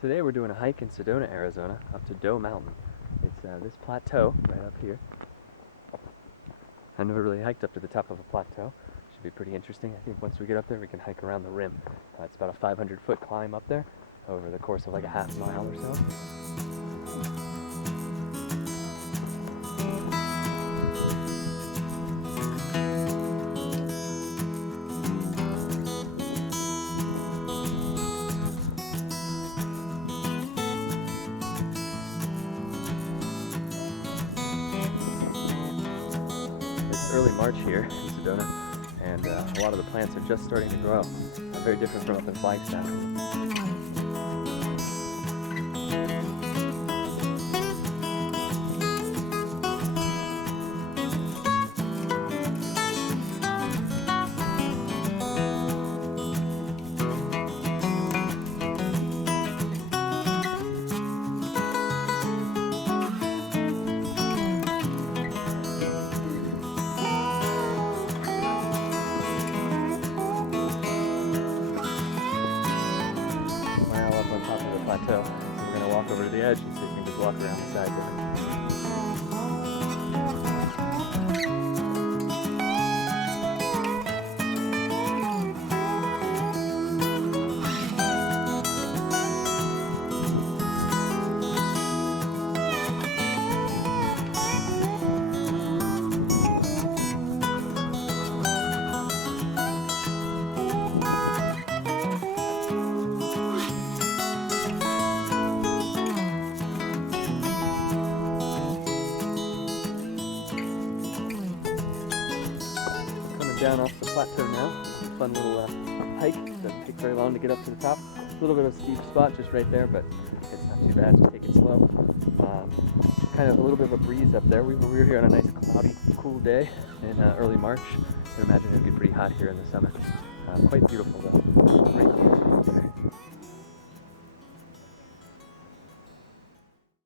Today we're doing a hike in Sedona, Arizona, up to Doe Mountain. It's this plateau right up here. I've never really hiked up to the top of a plateau. Should be pretty interesting. I think once we get up there we can hike around the rim. It's about a 500-foot climb up there over the course of like a half mile or so. Early March here in Sedona, and a lot of the plants are just starting to grow. Very different from up in Flagstaff. Plateau. So we're going to walk over to the edge and see if we can just walk around the sides of it. Down off the plateau now. Fun little hike. Doesn't take very long to get up to the top. A little bit of a steep spot just right there, but it's not too bad. Just take it slow. Kind of a little bit of a breeze up there. We were here on a nice cloudy, cool day in early March. I can imagine it would be pretty hot here in the summer. Quite beautiful though. Great